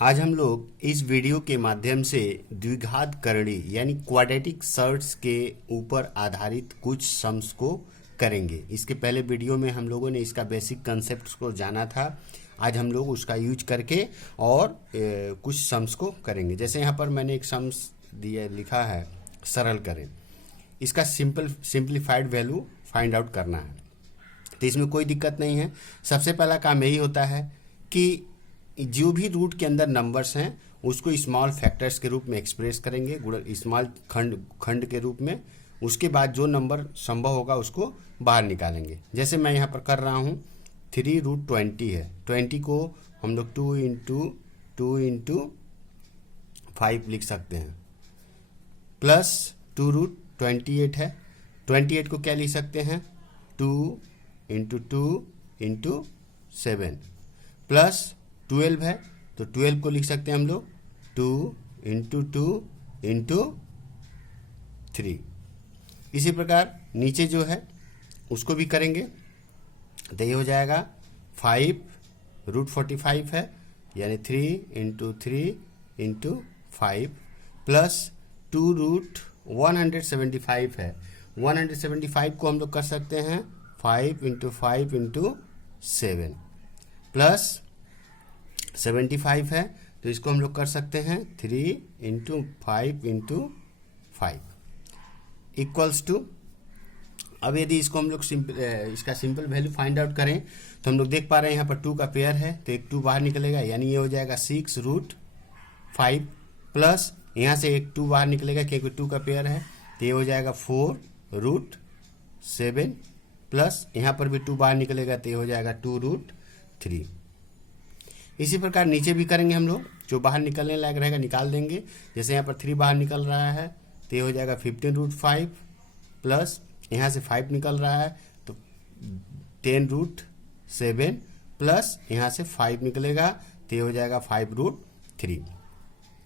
आज हम लोग इस वीडियो के माध्यम से द्विघात करणी यानी क्वाड्रेटिक सर्ट्स के ऊपर आधारित कुछ सम्स को करेंगे। इसके पहले वीडियो में हम लोगों ने इसका बेसिक कंसेप्ट को जाना था। आज हम लोग उसका यूज करके और कुछ सम्स को करेंगे। जैसे यहाँ पर मैंने एक सम्स दिया लिखा है, सरल करें। इसका सिंप्लीफाइड वैल्यू फाइंड आउट करना है। तो इसमें कोई दिक्कत नहीं है। सबसे पहला काम यही होता है कि जो भी रूट के अंदर नंबर्स हैं उसको स्मॉल फैक्टर्स के रूप में एक्सप्रेस करेंगे, स्मॉल खंड के रूप में। उसके बाद जो नंबर संभव होगा उसको बाहर निकालेंगे। जैसे मैं यहाँ पर कर रहा हूँ 3√20 है। 20 को हम लोग 2 × 5 लिख सकते हैं, प्लस 2√28 है। 28 को क्या लिख सकते हैं, 2 × 2 × 7, प्लस 12 है तो 12 को लिख सकते हैं हम लोग 2 × 2 × 3। इसी प्रकार नीचे जो है उसको भी करेंगे तो ये हो जाएगा 5√45 है, यानी 3 × 3 × 5, प्लस 2√175 है। 175 को हम लोग कर सकते हैं 5 × 5 × 7, प्लस 75 है तो इसको हम लोग कर सकते हैं 3 × 5 × 5 इक्वल्स टू। अब यदि इसको हम लोग इसका सिंपल वैल्यू फाइंड आउट करें तो हम लोग देख पा रहे हैं यहाँ पर 2 का पेयर है तो एक 2 बाहर निकलेगा, यानी ये हो जाएगा 6√5, प्लस यहाँ से एक 2 बाहर निकलेगा क्योंकि 2 का पेयर है तो ये हो जाएगा 4√7, प्लस यहाँ पर भी 2 बाहर निकलेगा तो ये हो जाएगा 2√3। इसी प्रकार नीचे भी करेंगे हम लोग, जो बाहर निकलने लायक रहेगा निकाल देंगे। जैसे यहाँ पर 3 बाहर निकल रहा है तो ये हो जाएगा 15√5, प्लस यहाँ से 5 निकल रहा है तो 10√7, प्लस यहाँ से 5 निकलेगा तो ये हो जाएगा 5√3।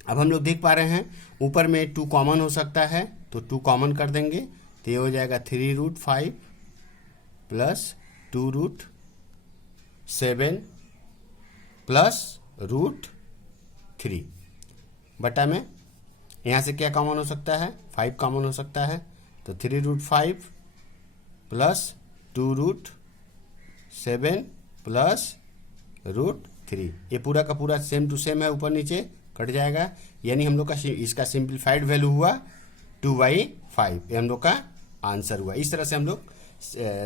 अब हम लोग देख पा रहे हैं ऊपर में 2 कॉमन हो सकता है तो 2 कॉमन कर देंगे तो ये हो जाएगा 3√5 प्लस 2√7 प्लस √3 बटा में यहाँ से क्या कॉमन हो सकता है, 5 कॉमन हो सकता है तो 3√5 प्लस 2√7 प्लस √3। ये पूरा का पूरा सेम टू सेम है, ऊपर नीचे कट जाएगा, यानी हम लोग का इसका सिंप्लीफाइड वैल्यू हुआ 2/5। ये हम लोग का आंसर हुआ। इस तरह से हम लोग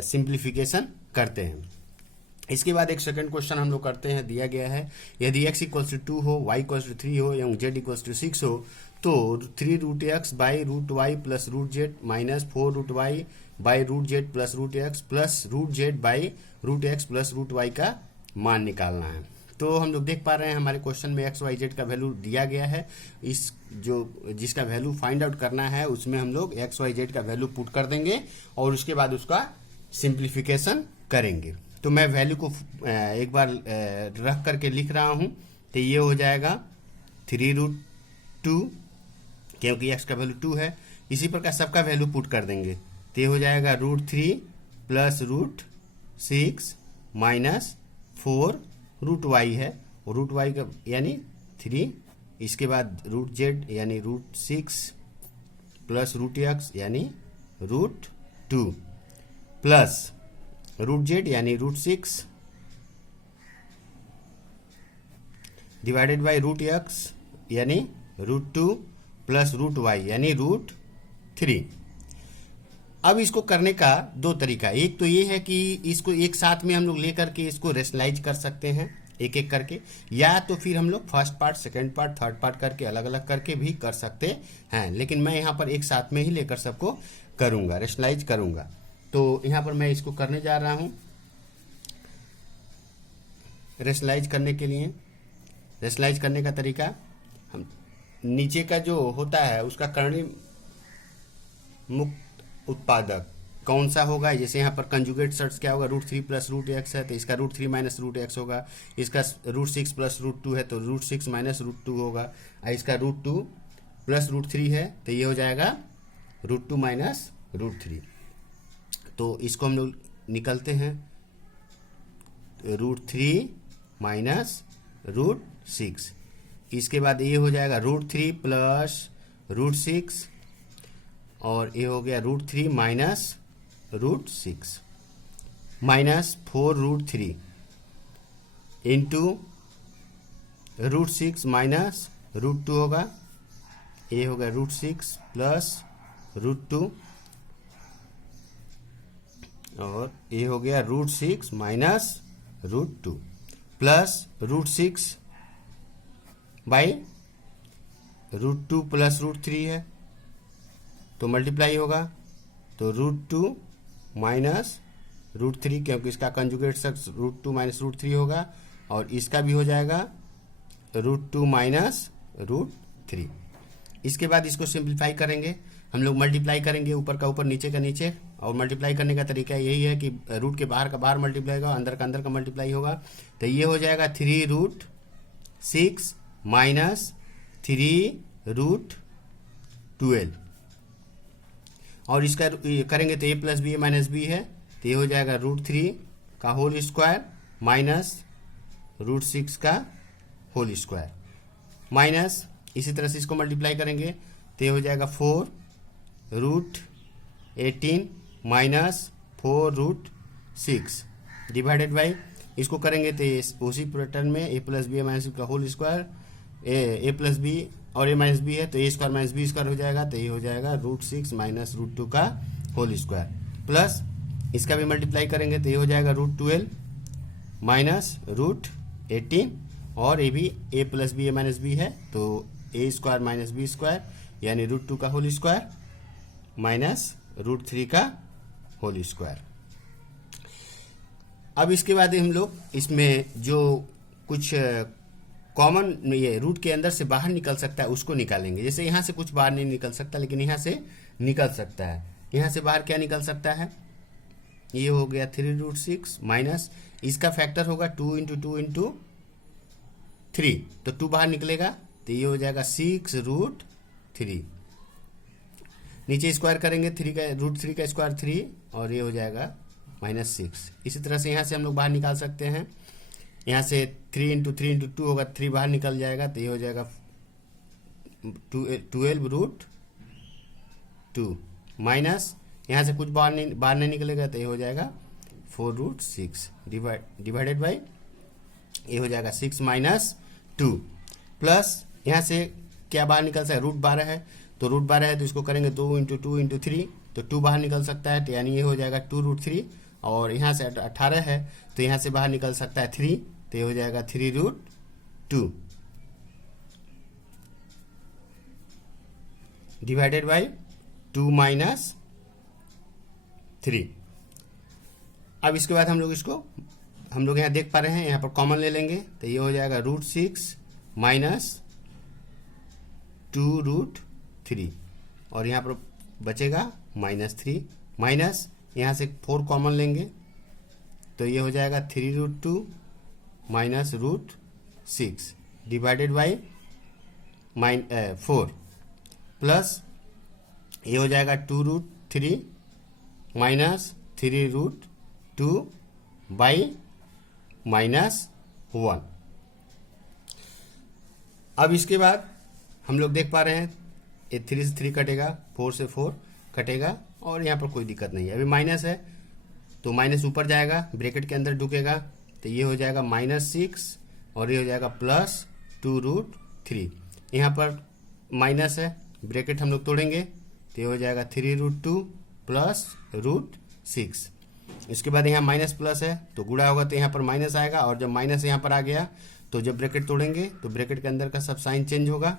सिंप्लीफिकेशन करते हैं। इसके बाद एक सेकंड क्वेश्चन हम लोग करते हैं। दिया गया है यदि x = 2 हो, y = 3 हो एवं z = 6 हो तो 3√x / √y plus √z minus 4√y / √z plus √x plus √z / √x plus √y का मान निकालना है। तो हम लोग देख पा रहे हैं हमारे क्वेश्चन में x, y, z का वैल्यू दिया गया है। इस जिसका वैल्यू फाइंड आउट करना है उसमें हम लोग x, y, z का वैल्यू पुट कर देंगे और उसके बाद उसका सिंप्लीफिकेशन करेंगे। तो मैं वैल्यू को एक बार रख करके लिख रहा हूँ तो ये हो जाएगा 3√2, क्योंकि x का वैल्यू 2 है। इसी प्रकार सबका वैल्यू पुट कर देंगे तो ये हो जाएगा √3 प्लस √6 माइनस 4√y है और √y का यानी 3, इसके बाद √z यानी √6 प्लस √x यानी √2 प्लस √z यानी √6 डिवाइडेड बाई √x यानी √2 प्लस √y यानी √3। अब इसको करने का 2 तरीका। एक तो ये है कि इसको एक साथ में हम लोग लेकर के इसको रेशनलाइज कर सकते हैं एक एक करके, या तो फिर हम लोग first part, second part, third part करके अलग अलग करके भी कर सकते हैं। लेकिन मैं यहाँ पर एक साथ में ही लेकर सबको करूँगा, रेशनलाइज करूँगा। तो यहाँ पर मैं इसको करने जा रहा हूँ। रेशनलाइज करने के लिए, रेशनलाइज करने का तरीका, हम नीचे का जो होता है उसका करणी मुक्त उत्पादक कौन सा होगा। जैसे यहाँ पर कंजुगेट सर्ट्स क्या होगा, √3 प्लस √x है तो इसका √3 माइनस √x होगा। इसका √6 प्लस √2 है तो √6 माइनस √2 होगा। इसका √2 प्लस √3 है तो ये हो जाएगा √2 माइनस √3। तो इसको हम लोग निकलते हैं √3 माइनस √6 इसके बाद ये हो जाएगा √3 प्लस √6 और ये हो गया √3 माइनस √6 माइनस 4√3 इंटू √6 माइनस √2 होगा, ये होगा √6 प्लस √2 और ये हो गया √6 माइनस √2 प्लस √6 बाई √2 प्लस √3 है तो मल्टीप्लाई होगा, तो √2 माइनस √3 क्योंकि इसका कंजुगेट शख्स √2 माइनस √3 होगा और इसका भी हो जाएगा √2 माइनस √3। इसके बाद इसको सिंप्लीफाई करेंगे, हम लोग मल्टीप्लाई करेंगे ऊपर का ऊपर नीचे का नीचे, और मल्टीप्लाई करने का तरीका यही है कि रूट के बाहर का बाहर मल्टीप्लाई होगा, अंदर का मल्टीप्लाई होगा, तो ये हो जाएगा 3√6 माइनस 3√12 और इसका करेंगे तो a plus b minus b है, तो ये हो जाएगा √3 का होल स्क्वायर माइनस √6 का होल स्क्वायर माइनस, इसी तरह से इसको मल्टीप्लाई करेंगे तो ये हो जाएगा 4√18 माइनस 4√6 डिवाइडेड बाई, इसको करेंगे तो उसी पैटर्न में a प्लस बी माइनस का whole square a plus b और a माइनस बी है तो a square minus b square हो जाएगा, तो ये हो जाएगा √6 माइनस √2 का होल स्क्वायर प्लस इसका भी मल्टीप्लाई करेंगे तो ये हो जाएगा √12 माइनस √18 और ये भी a plus b minus b है तो a square minus b square यानी √2 का होल स्क्वायर माइनस √3 का होल स्क्वायर। अब इसके बाद हम लोग इसमें जो कुछ कॉमन ये रूट के अंदर से बाहर निकल सकता है उसको निकालेंगे। जैसे यहाँ से कुछ बाहर नहीं निकल सकता लेकिन यहाँ से निकल सकता है। यहाँ से बाहर क्या निकल सकता है, ये हो गया 3√6 माइनस इसका फैक्टर होगा 2 इंटू 2 इंटू 3 तो 2 बाहर निकलेगा तो ये हो जाएगा 6√3। नीचे स्क्वायर करेंगे 3 का √3 का स्क्वायर 3 और ये हो जाएगा -6। इसी तरह से यहाँ से हम लोग बाहर निकाल सकते हैं, यहाँ से 3 इंटू 3 इंटू 2 होगा, 3 बाहर निकल जाएगा तो ये हो जाएगा 12√2 माइनस यहाँ से कुछ बाहर नहीं निकलेगा तो ये हो जाएगा 4√6 डिवाइडेड बाई ये हो जाएगा 6 माइनस 2 प्लस यहाँ से क्या बाहर निकल सकता है, √12 है तो √12 है तो इसको करेंगे 2 इंटू 2 इंटू 3 तो 2 बाहर निकल सकता है तो यानी ये हो जाएगा 2√3 और यहाँ से 18 है तो यहाँ से बाहर निकल सकता है 3 तो ये हो जाएगा 3√2 डिवाइडेड बाई 2 माइनस 3। अब इसके बाद हम लोग यहाँ देख पा रहे हैं, यहाँ पर कॉमन ले लेंगे तो ये हो जाएगा √6 माइनस 2√3 और यहाँ पर बचेगा -3 माइनस यहाँ से 4 कॉमन लेंगे तो ये हो जाएगा 3√2 माइनस √6 डिवाइडेड बाई 4 प्लस ये हो जाएगा 2√3 माइनस 3√2 बाई -1। अब इसके बाद हम लोग देख पा रहे हैं ये 3 से 3 कटेगा, 4 से 4 कटेगा और यहाँ पर कोई दिक्कत नहीं है। अभी माइनस है तो माइनस ऊपर जाएगा, ब्रैकेट के अंदर ढुकेगा तो ये हो जाएगा -6 और ये हो जाएगा +2√3। यहाँ पर माइनस है, ब्रैकेट हम लोग तोड़ेंगे तो ये हो जाएगा 3√2 प्लस √6। इसके बाद यहाँ माइनस प्लस है तो गुणा होगा तो यहाँ पर माइनस आएगा और जब माइनस यहाँ पर आ गया तो जब ब्रैकेट तोड़ेंगे तो ब्रैकेट के अंदर का सब साइन चेंज होगा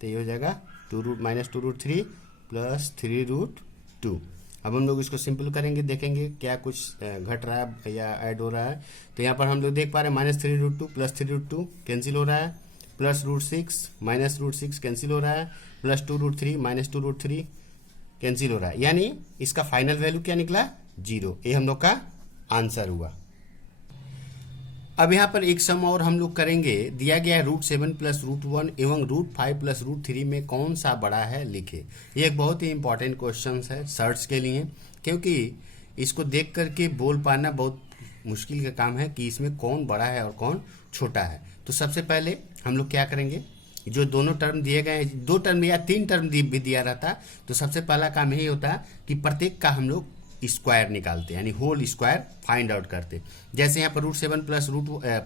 तो ये हो जाएगा -2√3 प्लस 3√2। अब हम लोग इसको सिंपल करेंगे, देखेंगे क्या कुछ घट रहा है या ऐड हो रहा है। तो यहाँ पर हम लोग देख पा रहे हैं -3√2 प्लस 3√2 कैंसिल हो रहा है, प्लस √6 माइनस √6 कैंसिल हो रहा है, प्लस 2√3 माइनस 2√3 कैंसिल हो रहा है, यानी इसका फाइनल वैल्यू क्या निकला 0। ये हम लोग का आंसर हुआ। अब यहाँ पर एक सम और हम लोग करेंगे, दिया गया है √7 प्लस √1 एवं √5 प्लस √3 में कौन सा बड़ा है लिखे। ये एक बहुत ही इंपॉर्टेंट क्वेश्चन है सर्च के लिए, क्योंकि इसको देख करके बोल पाना बहुत मुश्किल का काम है कि इसमें कौन बड़ा है और कौन छोटा है। तो सबसे पहले हम लोग क्या करेंगे, जो दोनों टर्म दिए गए हैं, 2 टर्म या 3 टर्म भी दिया रहता, तो सबसे पहला काम यही होता कि प्रत्येक का हम लोग स्क्वायर निकालते, यानी होल स्क्वायर फाइंड आउट करते। जैसे यहाँ पर √7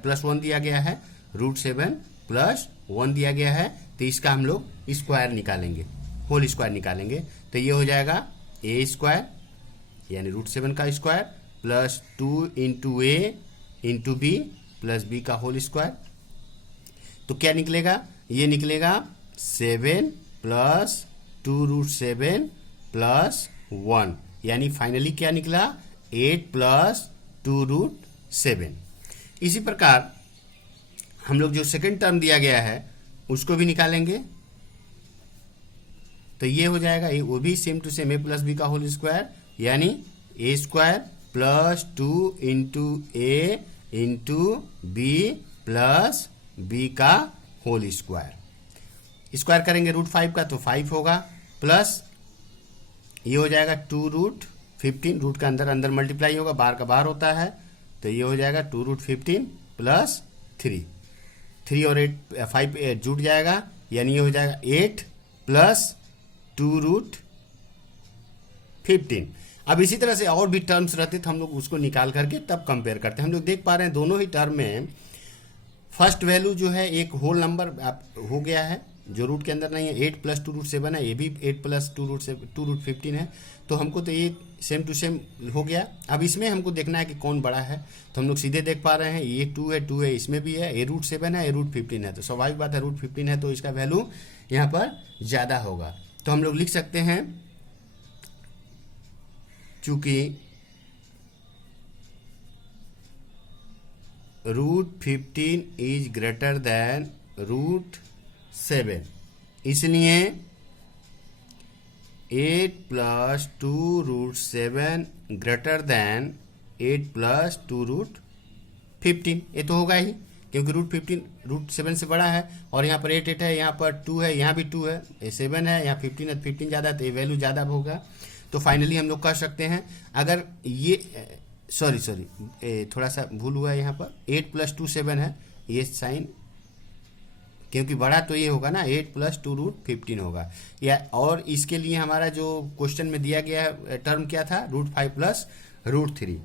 प्लस 1 दिया गया है, √7 प्लस 1 दिया गया है, तो इसका हम लोग स्क्वायर निकालेंगे, होल स्क्वायर निकालेंगे। तो ये हो जाएगा ए स्क्वायर यानी √7 का square plus 2 into a into b plus b का होल स्क्वायर। तो क्या निकलेगा, ये निकलेगा 7 प्लस 2√7 प्लस 1, यानी फाइनली क्या निकला 8 प्लस 2√7। इसी प्रकार हम लोग जो सेकंड टर्म दिया गया है उसको भी निकालेंगे। तो ये हो जाएगा, वो भी same to same a plus b का होल स्क्वायर, यानी a square plus 2 into a into b plus b का होल स्क्वायर। स्क्वायर करेंगे √5 का तो 5 होगा, प्लस ये हो जाएगा 2√15, रूट का अंदर अंदर मल्टीप्लाई होगा, बाहर का बाहर होता है, तो ये हो जाएगा 2√15 प्लस 3 और 5 जुट जाएगा, यानी ये हो जाएगा 8 प्लस 2√15। अब इसी तरह से और भी टर्म्स रहते तो हम लोग उसको निकाल करके तब कंपेयर करते हैं। हम लोग देख पा रहे हैं दोनों ही टर्म में फर्स्ट वैल्यू जो है एक होल नंबर हो गया है, जो रूट के अंदर नहीं है। 8 प्लस 2√7 है, ये भी 8 प्लस 2√15 है, तो हमको तो ये सेम टू सेम हो गया। अब इसमें हमको देखना है कि कौन बड़ा है, तो हम लोग सीधे देख पा रहे हैं ये 2 है, इसमें भी है, ये √7 है, ये √15 है, तो स्वाभाविक बात है √15 है तो इसका वैल्यू यहाँ पर ज़्यादा होगा। तो हम लोग लिख सकते हैं, चूंकि √15 इज ग्रेटर देन √7, इसलिए 8 प्लस 2√7 ग्रेटर देन 8 प्लस 2√15। ये तो होगा ही, क्योंकि √15 √7 से बड़ा है, और यहाँ पर 8 है, यहाँ पर 2 है, यहाँ भी 2 है, ये 7 है, यहाँ 15 है, 15 ज़्यादा है, तो ये वैल्यू ज़्यादा होगा। तो फाइनली हम लोग कह सकते हैं, अगर ये सॉरी थोड़ा सा भूल हुआ है, यहाँ पर 8 प्लस 2 7 है, ये साइन, क्योंकि बड़ा तो ये होगा ना, 8 प्लस 2√15 होगा। या और इसके लिए हमारा जो क्वेश्चन में दिया गया है टर्म क्या था, √5 प्लस √3।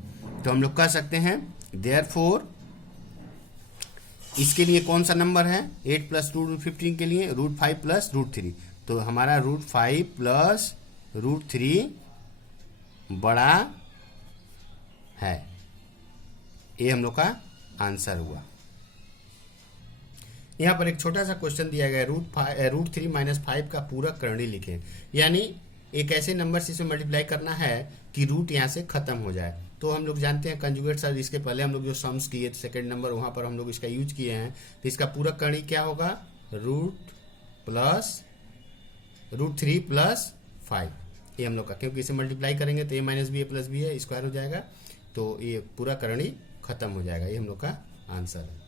तो हम लोग कह सकते हैं देयरफॉर इसके लिए कौन सा नंबर है, 8 प्लस 2√15 के लिए √5 प्लस √3, तो हमारा √5 प्लस √3 बड़ा है। ये हम लोग का आंसर हुआ। यहाँ पर एक छोटा सा क्वेश्चन दिया गया है, √3 माइनस 5 का पूरक करणी लिखें, यानी एक ऐसे नंबर से इसे मल्टीप्लाई करना है कि रूट यहाँ से खत्म हो जाए। तो हम लोग जानते हैं कंजुगेट सर, इसके पहले हम लोग जो सम्स किए सेकंड नंबर, वहाँ पर हम लोग इसका यूज किए हैं। तो इसका पूरक करणी क्या होगा, √3 प्लस 5, ये हम लोग का, क्योंकि इसे मल्टीप्लाई करेंगे तो a minus b a plus b है, स्क्वायर हो जाएगा, तो ये पूरा करणी खत्म हो जाएगा। ये हम लोग का आंसर है।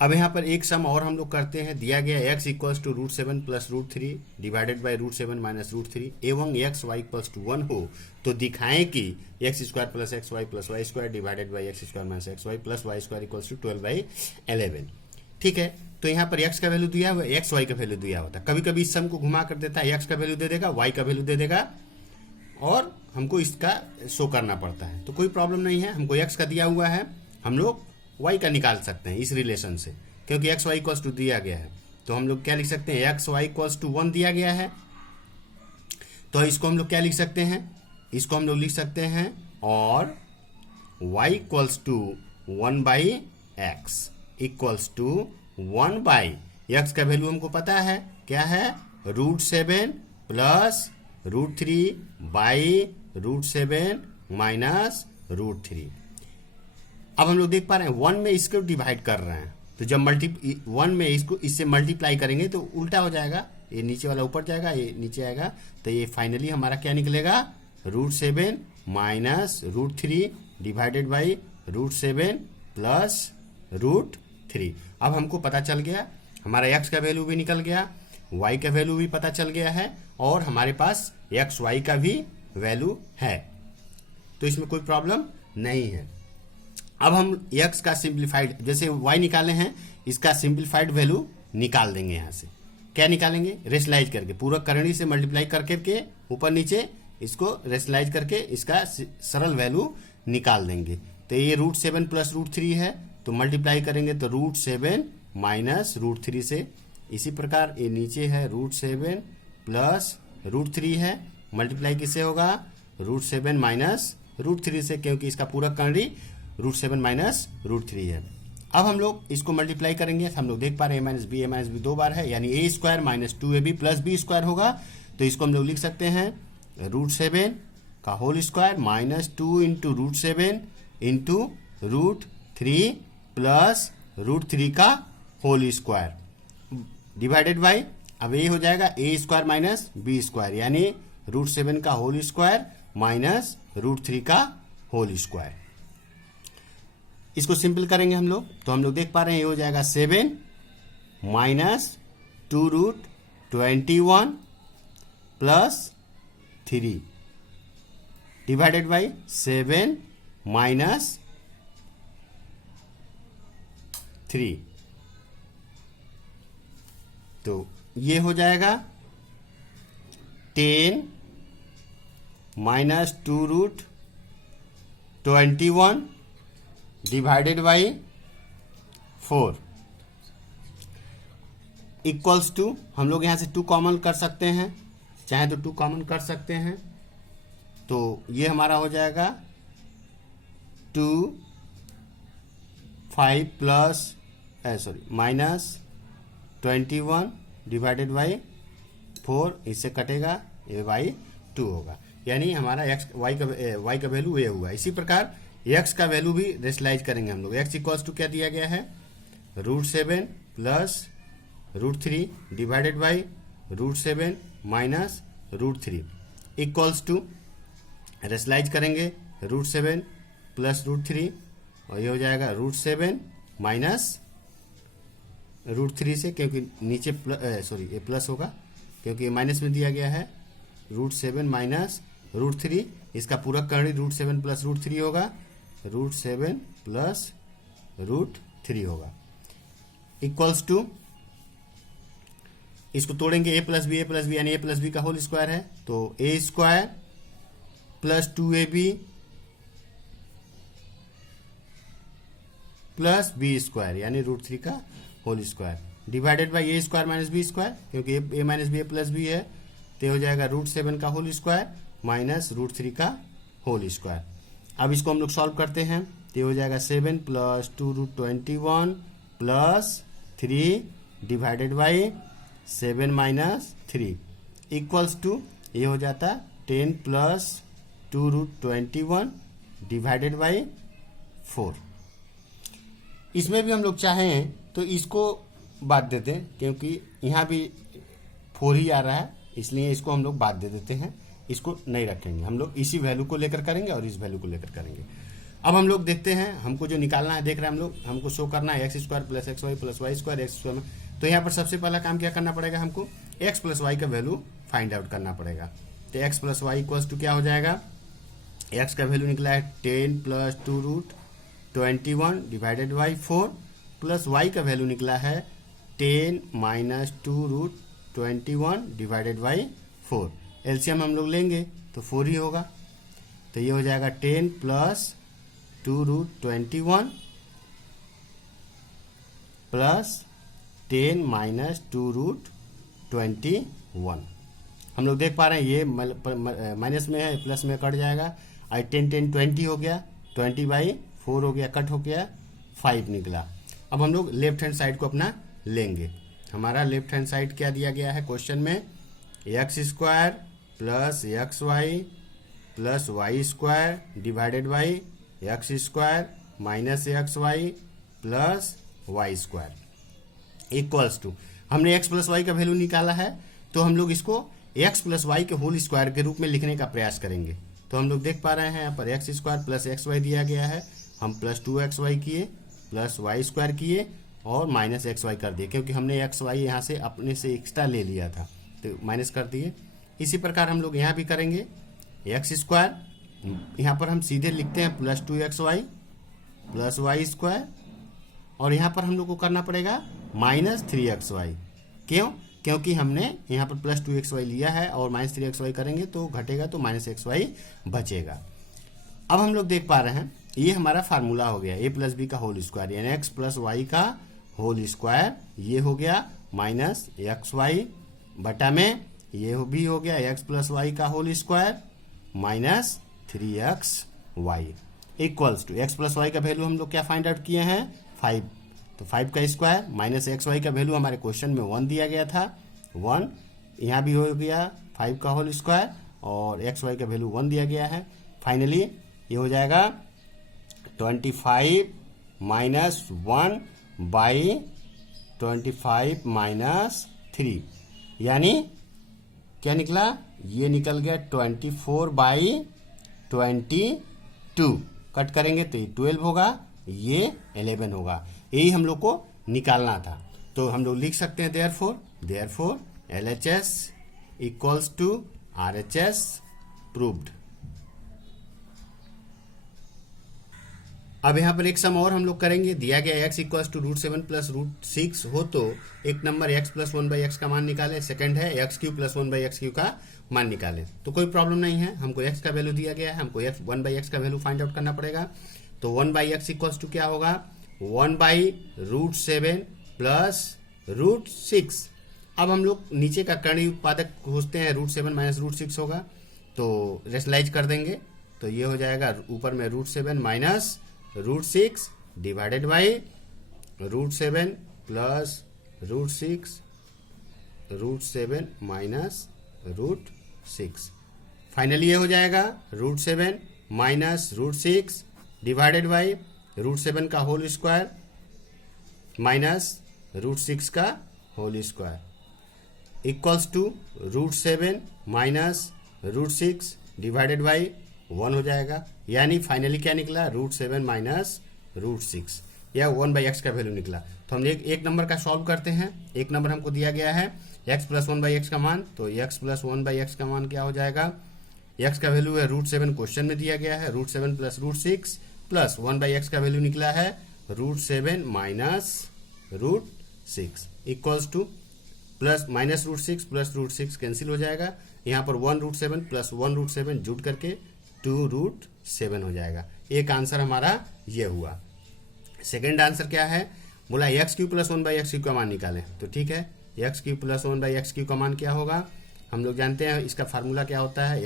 अब यहाँ पर एक सम और हम लोग करते हैं, दिया गया x equals to √7 plus √3 divided by √7 minus √3 एवं x y इक्वल्स टू 1 हो तो दिखाएं कि x² plus xy plus y² divided by x² minus xy plus y² equals to 12/11। ठीक है, तो यहाँ पर x का वैल्यू दिया हुआ है, x y का वैल्यू दिया होता है। कभी कभी इस सम को घुमा कर देता है, x का वैल्यू दे देगा, y का वैल्यू दे देगा, और हमको इसका शो करना पड़ता है। तो कोई प्रॉब्लम नहीं है, हमको x का दिया हुआ है, हम लोग y का निकाल सकते हैं इस रिलेशन से, क्योंकि x y इक्वल्स टू दिया गया है। तो हम लोग क्या लिख सकते हैं, x y इक्वल्स टू 1 दिया गया है, तो इसको हम लोग क्या लिख सकते हैं, इसको हम लोग लिख सकते हैं और y equals to 1/x equals to 1/x का वैल्यू हमको पता है क्या है, √7 प्लस √3 बाई √7 माइनस √3। अब हम लोग देख पा रहे हैं 1 में इसको डिवाइड कर रहे हैं, तो जब 1 में इसको इससे मल्टीप्लाई करेंगे तो उल्टा हो जाएगा, ये नीचे वाला ऊपर जाएगा, ये नीचे आएगा, तो ये फाइनली हमारा क्या निकलेगा, √7 माइनस √3 डिवाइडेड बाई √7 प्लस √3। अब हमको पता चल गया, हमारा x का वैल्यू भी निकल गया, y का वैल्यू भी पता चल गया है, और हमारे पास x y का भी वैल्यू है, तो इसमें कोई प्रॉब्लम नहीं है। अब हम x का सिंप्लीफाइड, जैसे y निकाले हैं, इसका सिंप्लीफाइड वैल्यू निकाल देंगे यहाँ से। क्या निकालेंगे? रेशनलाइज करके, पूरक करणी से मल्टीप्लाई करके ऊपर नीचे इसको रेशनलाइज करके इसका सरल वैल्यू निकाल देंगे। तो ये √7 प्लस √3 है, तो मल्टीप्लाई करेंगे तो √7 माइनस √3 से। इसी प्रकार ये नीचे है √7 प्लस √3 है, मल्टीप्लाई किससे होगा? √7 माइनस √3 से, क्योंकि इसका पूरक करणी √7 माइनस √3 है। अब हम लोग इसको मल्टीप्लाई करेंगे, हम लोग देख पा रहे हैं a माइनस बी 2 बार है, यानी a² minus 2ab plus b² होगा। तो इसको हम लोग लिख सकते हैं √7 का whole square minus 2 into √7 into √3 plus √3 का होल स्क्वायर डिवाइडेड बाई, अब ये हो जाएगा a² माइनस b², यानी √7 का होल स्क्वायर माइनस √3 का होल स्क्वायर। इसको सिंपल करेंगे हम लोग, तो हम लोग देख पा रहे हैं ये हो जाएगा 7 minus 2√21 plus 3 divided by 7 minus 3। तो ये हो जाएगा 10 minus 2√21 divided by 4 equals to, हम लोग यहाँ से 2 कॉमन कर सकते हैं, चाहे तो 2 कॉमन कर सकते हैं। तो ये हमारा हो जाएगा 5 प्लस माइनस 21 डिवाइडेड बाई 4, इससे कटेगा ये बाई 2 होगा, यानी हमारा y का वैल्यू ये हुआ। इसी प्रकार x का वैल्यू भी रेशनलाइज करेंगे हम लोग। x इक्वल्स टू क्या दिया गया है? √7 plus √3 divided by √7 minus √3 equals to, rationalise करेंगे √7 प्लस √3, और ये हो जाएगा √7 माइनस √3 से, क्योंकि नीचे ये प्लस होगा क्योंकि माइनस में दिया गया है। √7 माइनस √3, इसका पूरक करणी √7 प्लस √3 होगा, √7 प्लस √3 होगा इक्वल्स टू, इसको तोड़ेंगे a प्लस बी यानी a प्लस बी का होल स्क्वायर है, तो a² plus 2ab plus b² यानी √3 का whole square divided by a² minus b², क्योंकि a minus b plus b है, तो हो जाएगा √7 का होल स्क्वायर माइनस √3 का होल स्क्वायर। अब इसको हम लोग सॉल्व करते हैं, तो हो जाएगा 7 plus 2√21 plus 3 divided by 7 minus 3 equals to, ये हो जाता 10 प्लस 2√21 डिवाइडेड बाई 4। इसमें भी हम लोग चाहें तो इसको बात दे दें, क्योंकि यहाँ भी 4 ही आ रहा है, इसलिए इसको हम लोग बात दे देते हैं, इसको नहीं रखेंगे। हम लोग इसी वैल्यू को लेकर करेंगे और इस वैल्यू को लेकर करेंगे। अब हम लोग देखते हैं, हमको जो निकालना है, देख रहे हैं हम लोग, हमको शो करना है x² plus xy plus y² x²। तो यहाँ पर सबसे पहला काम क्या करना पड़ेगा? हमको x प्लस वाई का वैल्यू फाइंड आउट करना पड़ेगा। तो x plus y equals to क्या हो जाएगा? x का वैल्यू निकला है 10 plus 2√21 divided by 4 plus y का वैल्यू निकला है 10 माइनस 2√21 डिवाइडेड बाई 4। एलसीएम हम लोग लेंगे तो 4 ही होगा, तो ये हो जाएगा 10 प्लस 2√21 प्लस 10 माइनस 2√21। हम लोग देख पा रहे हैं ये माइनस में है, प्लस में कट जाएगा, आई 10 10 20 हो गया, 20 बाई 4 हो गया, कट हो गया, 5 निकला। अब हम लोग लेफ्ट हैंड साइड को अपना लेंगे। हमारा लेफ्ट हैंड साइड क्या दिया गया है क्वेश्चन में? x² plus xy plus y² divided by x² minus xy plus y² equals to, हमने x प्लस वाई का वैल्यू निकाला है, तो हम लोग इसको x प्लस वाई के होल स्क्वायर के रूप में लिखने का प्रयास करेंगे। तो हम लोग देख पा रहे हैं यहाँ पर x² प्लस xy दिया गया है, हम प्लस 2xy किए प्लस y² किए और माइनस xy कर दिए, क्योंकि हमने xy यहाँ से अपने से एक्स्ट्रा ले लिया था, तो माइनस कर दिए। इसी प्रकार हम लोग यहाँ भी करेंगे, x² यहाँ पर हम सीधे लिखते हैं प्लस 2xy प्लस y², और यहाँ पर हम लोग को करना पड़ेगा माइनस 3xy। क्यों? क्योंकि हमने यहाँ पर प्लस 2xy लिया है और माइनस 3xy करेंगे तो घटेगा, तो माइनस xy बचेगा। अब हम लोग देख पा रहे हैं ये हमारा फार्मूला हो गया a प्लस बी का होल स्क्वायर, यानी x प्लस वाई का होल स्क्वायर, ये हो गया माइनस xy बटा में ये भी हो गया x प्लस वाई का whole square minus 3xy equals to x plus y का वैल्यू हम लोग क्या फाइंड आउट किए हैं 5, तो 5 का स्क्वायर माइनस xy का वैल्यू हमारे क्वेश्चन में 1 दिया गया था 1, यहाँ भी हो गया 5 का होल स्क्वायर और xy का वैल्यू 1 दिया गया है। फाइनली ये हो जाएगा 25 माइनस 1 बाई 25 माइनस 3, यानी क्या निकला? ये निकल गया 24 बाई 22। कट करेंगे तो ये 12 होगा, ये 11 होगा। यही हम लोग को निकालना था, तो हम लोग लिख सकते हैं therefore LHS equals to RHS proved. अब यहाँ पर एक सम और हम लोग करेंगे। दिया गया x इक्वल्स टू √7 प्लस √6 हो तो एक नंबर x प्लस 1/x का मान निकाले, सेकंड है x³ प्लस 1/x³ का मान निकाले। तो कोई प्रॉब्लम नहीं है, हमको x का वैल्यू दिया गया है, हमको 1/x का वैल्यू फाइंड आउट करना पड़ेगा। तो 1/x इक्वल्स टू क्या होगा 1/√7 प्लस √6। अब हम लोग नीचे का कर्ण उत्पादक खोजते हैं, √7 माइनस √6 होगा, तो रेशनलाइज कर देंगे तो ये हो जाएगा ऊपर में √7 minus √6 divided by √7 plus √6 √7 minus √6। Finally ये हो जाएगा √7 माइनस √6 डिवाइडेड बाई √7 का होल स्क्वायर माइनस √6 का whole square equals to √7 minus √6 divided by 1 हो जाएगा। यानी फाइनली क्या निकला √7 माइनस √6 या 1/x का वैल्यू निकला। तो हम एक नंबर का सॉल्व करते हैं। एक नंबर हमको दिया गया है x प्लस 1/x का मान, तो x प्लस 1/x का मान क्या हो जाएगा? x का वैल्यू है √7 क्वेश्चन में दिया गया है, √7 प्लस √6 प्लस 1/x का वैल्यू निकला है √7 minus √6 equals two plus minus √6 plus √6 cancel हो जाएगा। यहाँ पर 1√7 प्लस 1√7 जुट करके 2√7 हो जाएगा। एक आंसर हमारा ये हुआ। सेकेंड आंसर क्या है? बोला x³ प्लस 1/x³ का मान निकालें, तो ठीक है x³ प्लस 1/x³ का मान क्या होगा? हम लोग जानते हैं इसका फार्मूला क्या होता है,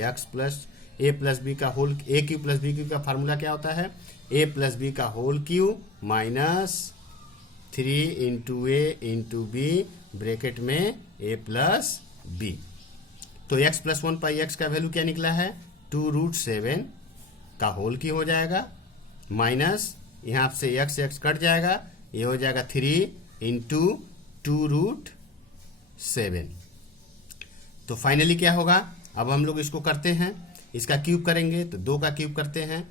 a प्लस b का होल a³ प्लस b³ का फार्मूला क्या होता है? a प्लस b का whole cube minus 3 into a into b bracket में a प्लस b। तो x प्लस 1/x का वैल्यू क्या निकला है 2√7 का होल की हो जाएगा माइनस यहाँ से x कट जाएगा, ये हो जाएगा 3 इंटू 2√7। तो फाइनली क्या होगा? अब हम लोग इसको करते हैं, इसका क्यूब करेंगे तो 2 का क्यूब करते हैं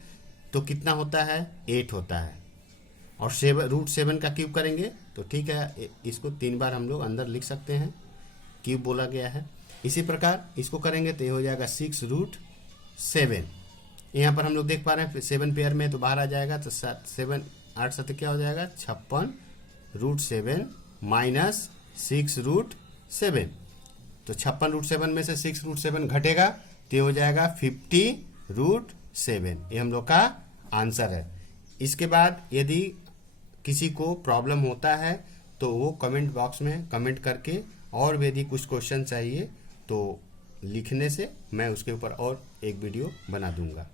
तो कितना होता है 8 होता है, और √7 का क्यूब करेंगे तो ठीक है इसको 3 बार हम लोग अंदर लिख सकते हैं, क्यूब बोला गया है। इसी प्रकार इसको करेंगे तो ये हो जाएगा 6√7। यहाँ पर हम लोग देख पा रहे हैं 7 पेयर में तो बाहर आ जाएगा, तो 7 8 7 क्या हो जाएगा 56√7 माइनस 6√7। तो 56√7 में से 6√7 घटेगा तो ये हो जाएगा 50√7। ये हम लोग का आंसर है। इसके बाद यदि किसी को प्रॉब्लम होता है तो वो कमेंट बॉक्स में कमेंट करके, और भी यदि कुछ क्वेश्चन चाहिए तो लिखने से मैं उसके ऊपर और एक वीडियो बना दूंगा।